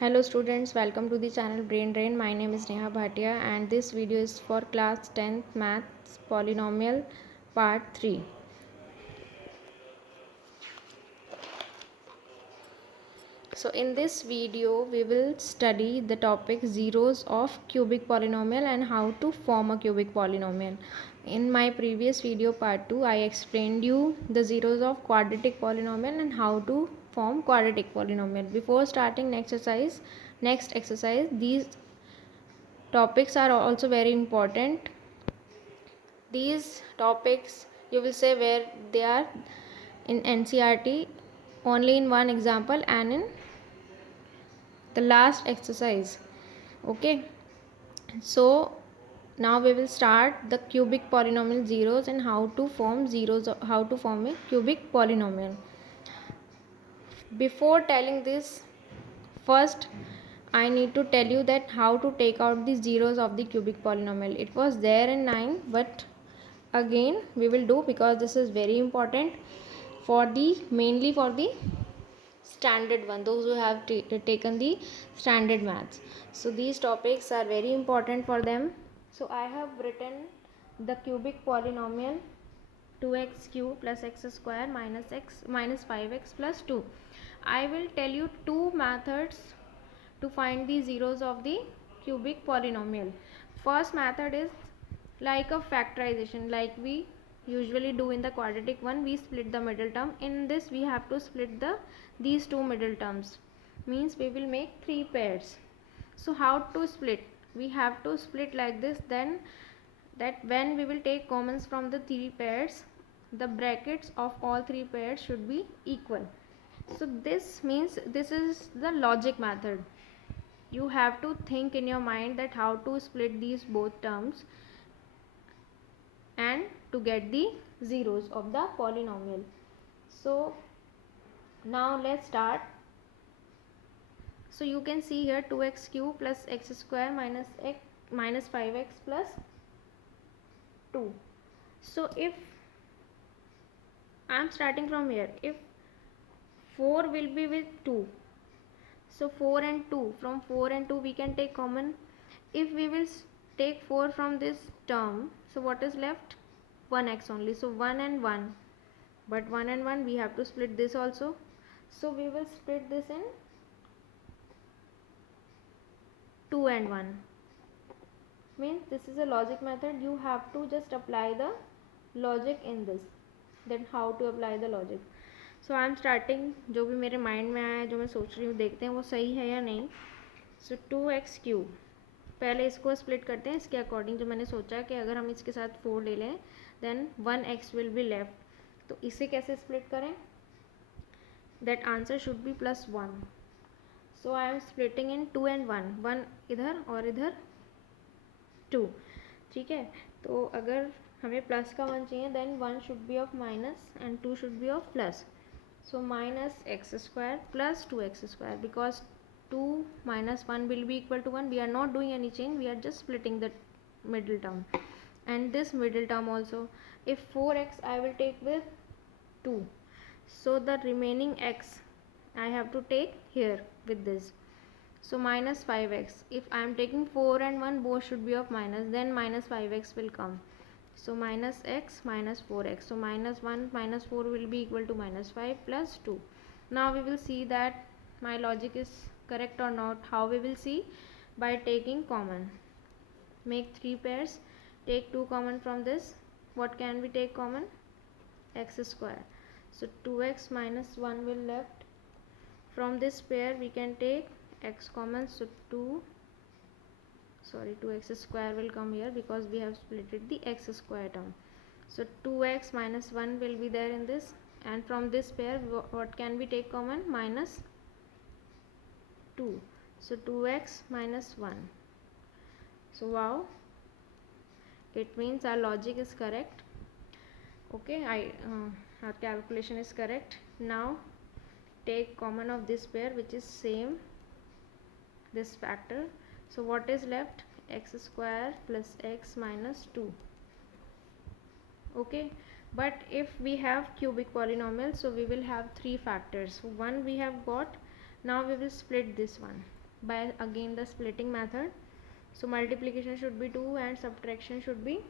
Hello students, welcome to the channel Brain Drain. My name is Neha Bhatia and this video is for class 10th maths polynomial part 3. So in this video we will study the topic zeros of cubic polynomial and how to form a cubic polynomial. In my previous video part 2 I explained you the zeros of quadratic polynomial and how to form quadratic polynomial. Before starting next exercise, these topics are also very important. These topics you will say where they are in NCERT only in one example and in the last exercise. Okay, so now we will start the cubic polynomial zeros and how to form a cubic polynomial. Before telling this, first I need to tell you that how to take out the zeros of the cubic polynomial. It was there in 9, but again we will do because this is very important for the mainly for the standard one, those who have taken the standard maths. So these topics are very important for them. So I have written the cubic polynomial 2x cube plus x square minus 5x plus 2. I will tell you two methods to find the zeros of the cubic polynomial. First method is like a factorization, like we usually do in the quadratic one. We split the middle term. In this we have to split these two middle terms, means we will make three pairs. So how to split? We have to split like this, then that when we will take commons from the three pairs, the brackets of all three pairs should be equal. So this means this is the logic method. You have to think in your mind that how to split these both terms and to get the zeros of the polynomial. So now let's start. So you can see here 2x cube plus x square minus 5x plus 2. So if I am starting from here, if 4 will be with 2, so 4 and 2, from 4 and 2 we can take common. If we will take 4 from this term, so what is left? 1x only. So 1 and 1, but 1 and 1 we have to split this also. So we will split this in 2 and 1. Means this is a logic method. You have to just apply the logic in this. Then how to apply the logic? So I am starting, जो भी मेरे mind में आया है, जो मैं सोच रही हूँ, देखते हैं वो सही है या नहीं. सो 2x क्यूब, पहले इसको स्प्लिट करते हैं इसके अकॉर्डिंग. जो मैंने सोचा कि अगर हम इसके साथ 4 ले लें then 1x will be left. तो इसे कैसे स्प्लिट करें? That answer should be +1. So I am splitting in 2 and 1. 1 इधर और इधर 2. ठीक है, तो अगर हमें प्लस का 1 चाहिए then 1 should be of minus and 2 should be of plus. So minus x square plus 2x square, because 2 minus 1 will be equal to 1. We are not doing any change, we are just splitting the middle term and this middle term also. If 4x I will take with 2, so the remaining x I have to take here with this. So minus 5x, if I am taking 4 and 1 both should be of minus, then minus 5x will come. So minus x minus 4x. So minus 1 minus 4 will be equal to minus 5 plus 2. Now we will see that my logic is correct or not. How we will see? By taking common. Make three pairs. Take 2 common from this. What can we take common? X square. So 2x minus 1 will left. From this pair we can take x common. So 2x square will come here because we have splitted the x square term. So 2x minus 1 will be there in this, and from this pair what can we take common? Minus 2. So 2x minus 1. So wow, it means our logic is correct. Okay, our calculation is correct. Now take common of this pair which is same, this factor. So what is left? X square plus x minus 2. Okay, but if we have cubic polynomial, so we will have three factors. One we have got. Now we will split this one. by again the splitting method. So multiplication should be 2 and subtraction should be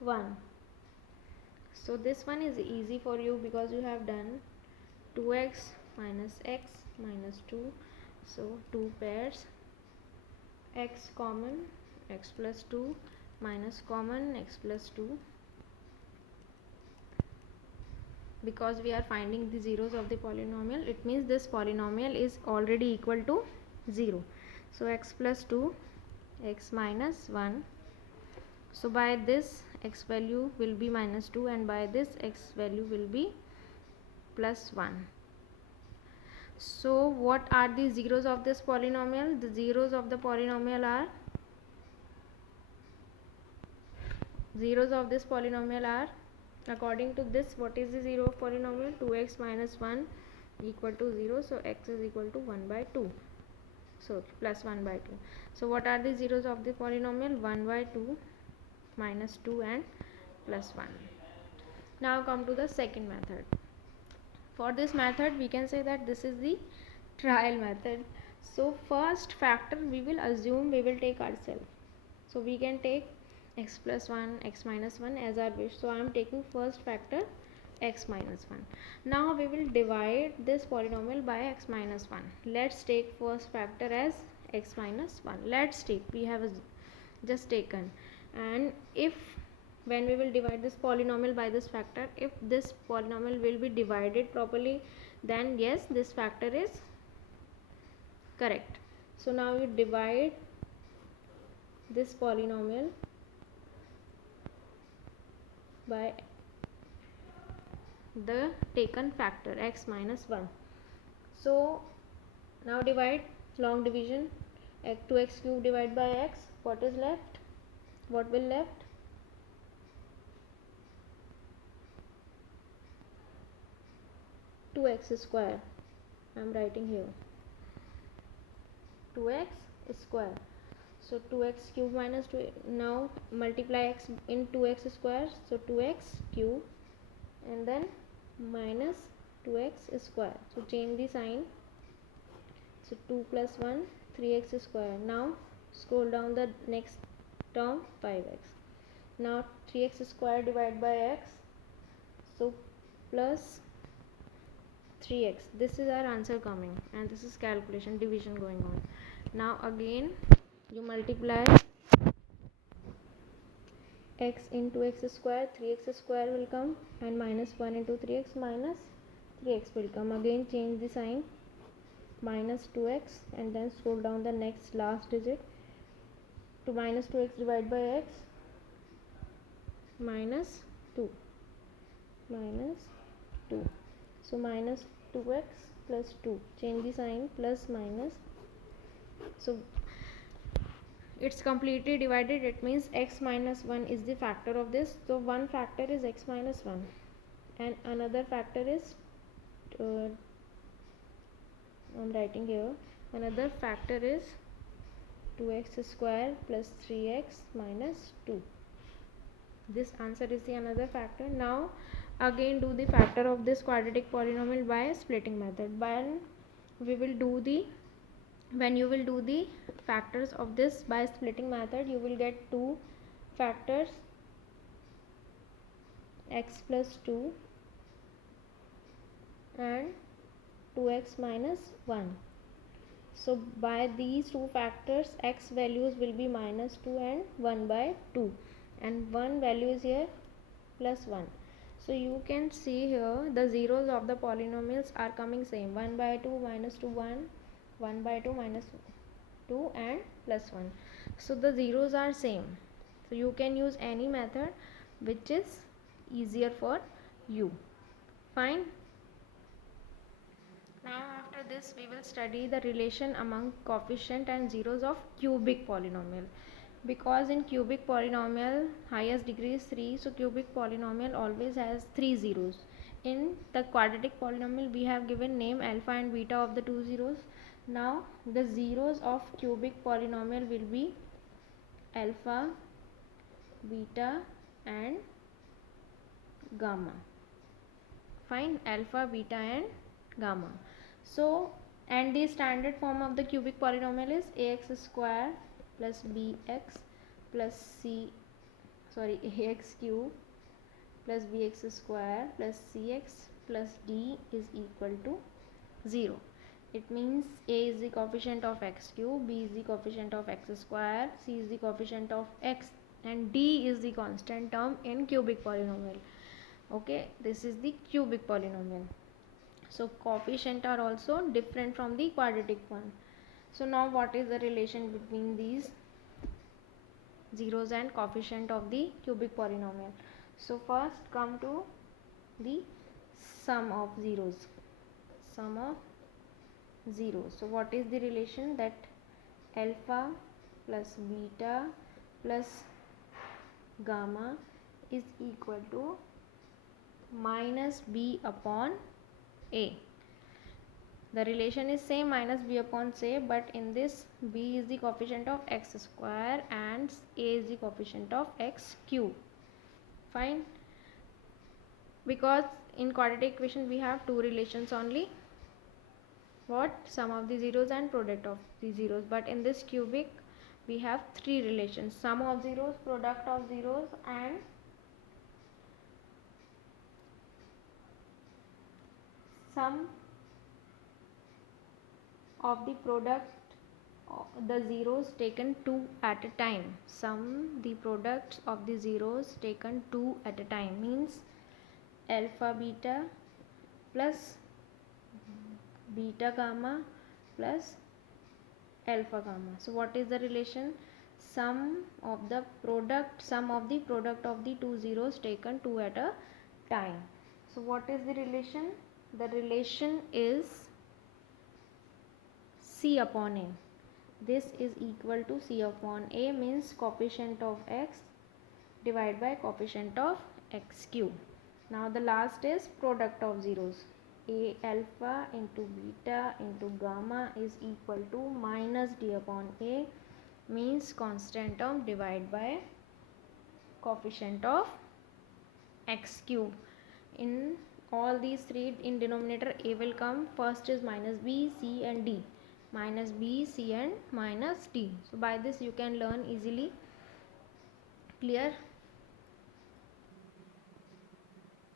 1. So this one is easy for you because you have done 2x minus x minus 2. So 2 pairs, x common, x plus 2 minus common, x plus 2. Because we are finding the zeros of the polynomial, it means this polynomial is already equal to 0. So x plus 2, x minus 1. So by this x value will be minus 2 and by this x value will be plus 1. So what are the zeros of this polynomial? The zeros of the polynomial are according to this, what is the zero of polynomial? 2x minus 1 equal to 0. So x is equal to 1 by 2. So plus 1 by 2. So what are the zeros of the polynomial? 1 by 2, minus 2 and plus 1. Now come to the second method. For this method we can say that this is the trial method. So first factor we will assume we will take ourselves. So we can take x plus 1, x minus 1 as our wish. So I am taking first factor x minus 1. Now we will divide this polynomial by x minus 1. Let's take first factor as x minus 1. Let's take, we have just taken, and if when we will divide this polynomial by this factor, if this polynomial will be divided properly, then yes, this factor is correct. So now you divide this polynomial by the taken factor x minus 1. So now divide, long division, 2x cube divided by x, what is left? What will left? 2x square. I am writing here 2x square. So 2x cube minus 2, now multiply x in 2x square, so 2x cube and then minus 2x square. So change the sign. So 2 plus 1, 3x square. Now scroll down the next term, 5x. Now 3x square divided by x, so plus 3x. This is our answer coming, and this is calculation, division going on. Now again you multiply x into x square, 3x square will come, and minus 1 into 3x, minus 3x will come. Again change the sign, minus 2x, and then scroll down the next last digit to minus 2x divided by x, minus 2, minus 2. So minus 2x plus 2, change the sign, plus minus. So it's completely divided, it means x minus 1 is the factor of this. So one factor is x minus 1 and another factor is I'm writing here, another factor is 2x square plus 3x minus 2. This answer is the another factor. Now again do the factor of this quadratic polynomial by splitting method. When you will do the factors of this by splitting method, you will get two factors, x plus 2 and 2x minus 1. So by these two factors, x values will be minus 2 and 1 by 2, and 1 value is here plus 1. So you can see here the zeros of the polynomials are coming same, 1 by 2, minus 2, 1, 1 by 2, minus 2 and plus 1. So the zeros are same. So you can use any method which is easier for you. Fine. Now after this we will study the relation among coefficient and zeros of cubic polynomial. Because in cubic polynomial highest degree is 3, so cubic polynomial always has 3 zeros. In the quadratic polynomial we have given name alpha and beta of the two zeros. Now the zeros of cubic polynomial will be alpha, beta and gamma. Fine, alpha, beta and gamma. So And the standard form of the cubic polynomial is ax square plus bx plus ax cube plus bx square plus cx plus d is equal to 0. It means a is the coefficient of x cube, b is the coefficient of x square, c is the coefficient of x, and d is the constant term in cubic polynomial. Okay, this is the cubic polynomial. So coefficient are also different from the quadratic one. So now what is the relation between these zeros and coefficient of the cubic polynomial? So first come to the sum of zeros. Sum of zeros. So what is the relation? That alpha plus beta plus gamma is equal to minus b upon a. The relation is same, minus b upon a, but in this b is the coefficient of x square and a is the coefficient of x cube. Fine. Because in quadratic equation we have two relations only. What? Sum of the zeros and product of the zeros. But in this cubic we have three relations: sum of zeros, product of zeros, and sum of the product the zeros taken two at a time. Sum the products of the zeros taken two at a time means alpha beta plus beta gamma plus alpha gamma. So what is the relation? Sum of the product of the two zeros taken two at a time. So what is the relation? The relation is c upon a. This is equal to c upon a, means coefficient of x divided by coefficient of x cube. Now the last is product of zeros. A alpha into beta into gamma is equal to minus d upon a, means constant term divided by coefficient of x cube. In all these three, in denominator a will come. First is minus b, c and d. Minus b, c and minus d. So by this you can learn easily. Clear?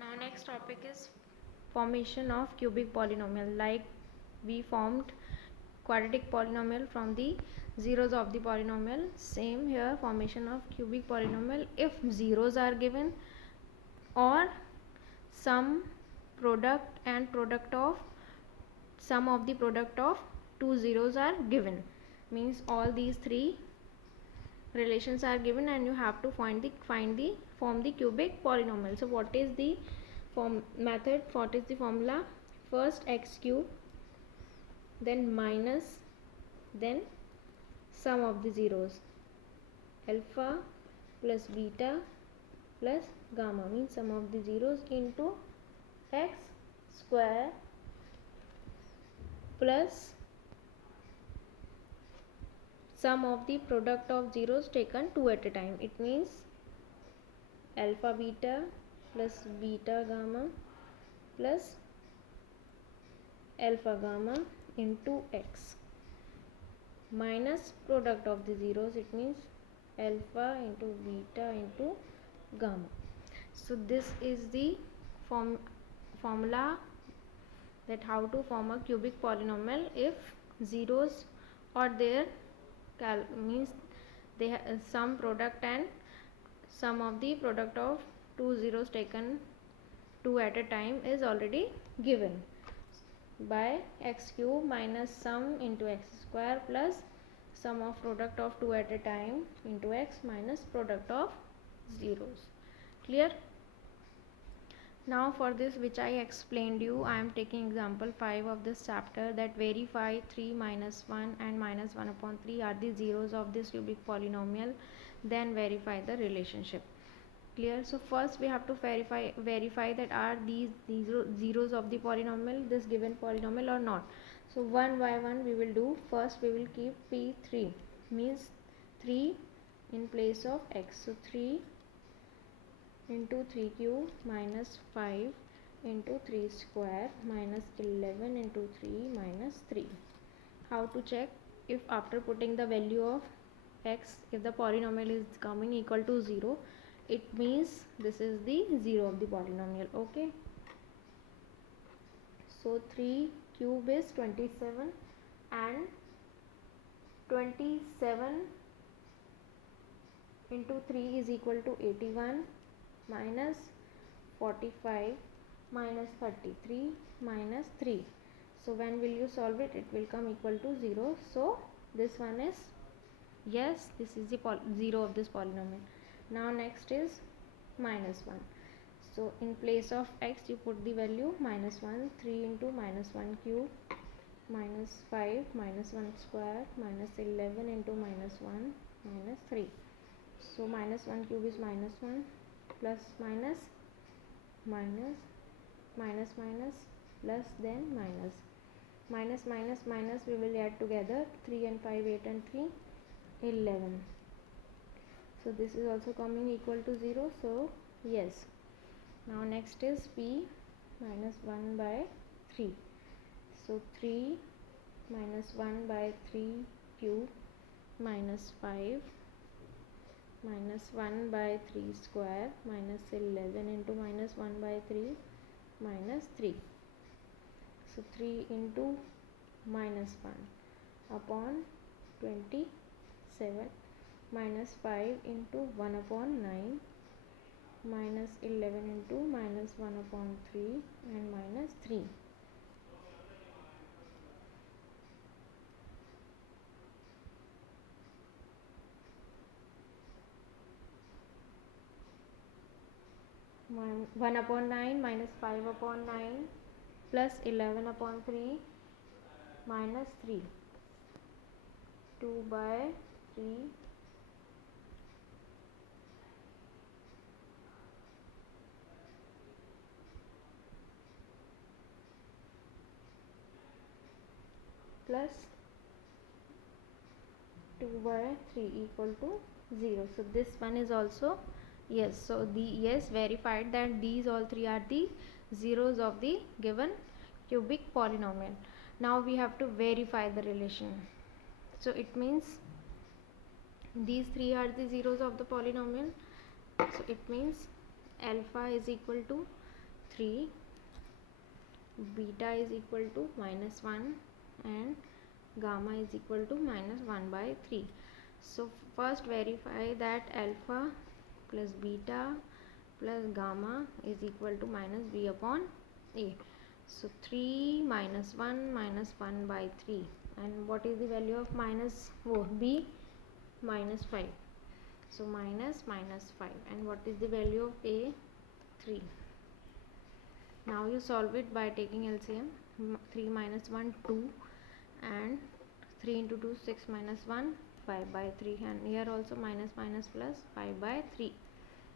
Now next topic is formation of cubic polynomial. Like we formed quadratic polynomial from the zeros of the polynomial, same here formation of cubic polynomial if zeros are given or some product and product of sum of the product of two zeros are given, means all these three relations are given and you have to form the cubic polynomial. So what is the method? What is the formula? First x cube, then minus, then sum of the zeros, alpha plus beta plus gamma, means sum of the zeros into x square plus sum of the product of zeros taken two at a time. It means alpha beta plus beta gamma plus alpha gamma into x minus product of the zeros. It means alpha into beta into gamma. So this is the formula that how to form a cubic polynomial if zeros are there, means they have some product and sum of the product of two zeros taken two at a time is already given by x cube minus sum into x square plus sum of product of two at a time into x minus product of zeros. Clear? Now for this which I explained you, I am taking example 5 of this chapter, that verify 3 minus 1 and minus 1 upon 3 are the zeros of this cubic polynomial, then verify the relationship. Clear? So first we have to verify that are these zeros of the polynomial, this given polynomial or not. So one by one we will do. First we will keep p3, means 3 in place of x. So 3 into 3 cube minus 5 into 3 square minus 11 into 3 minus 3. How to check? If after putting the value of x, if the polynomial is coming equal to 0, it means this is the 0 of the polynomial. Okay, so 3 cube is 27 and 27 into 3 is equal to 81 minus 45 minus 33 minus 3. So when will you solve it? It will come equal to 0. So this one is, yes, this is the 0 of this polynomial. Now next is minus 1. So in place of x you put the value minus 1. 3 into minus 1 cube minus 5 minus 1 square minus 11 into minus 1 minus 3. So minus 1 cube is minus 1 plus minus minus minus minus plus then minus minus minus minus we will add together. 3 and 5 8 and 3 11. So this is also coming equal to 0. So yes. Now next is p minus 1 by 3. So 3 minus 1 by 3 cube minus 5 minus 1 by 3 square minus 11 into minus 1 by 3 minus 3. So 3 into minus 1 upon 27 minus 5 into 1 upon 9 minus 11 into minus 1 upon 3 and minus 3. One upon 9 minus 5 upon 9 plus 11 upon 3 minus 3. 2 by 3 plus 2 by 3 equal to 0. So this one is also yes. So the yes verified that these all three are the zeros of the given cubic polynomial. Now we have to verify the relation. So it means these three are the zeros of the polynomial. So it means alpha is equal to 3, beta is equal to minus 1 and gamma is equal to minus 1 by 3. So first verify that alpha plus beta plus gamma is equal to minus b upon a. So 3 minus 1 minus 1 by 3, and what is the value of minus b? Minus 5. So minus minus 5, and what is the value of a? 3. Now you solve it by taking LCM. 3 minus 1 2 and 3 into 2 6 minus 1 5 by 3, and here also minus minus plus 5 by 3.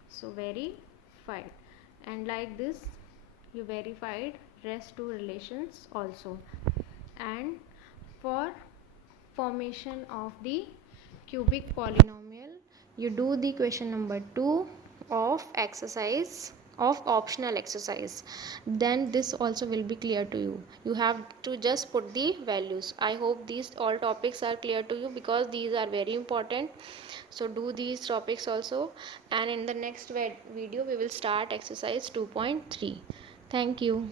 So verified, and like this you verified rest two relations also. And for formation of the cubic polynomial you do the question number 2 of exercise of optional exercise, then this also will be clear to you. You have to just put the values. I hope these all topics are clear to you because these are very important. So do these topics also, and in the next video we will start exercise 2.3. Thank you.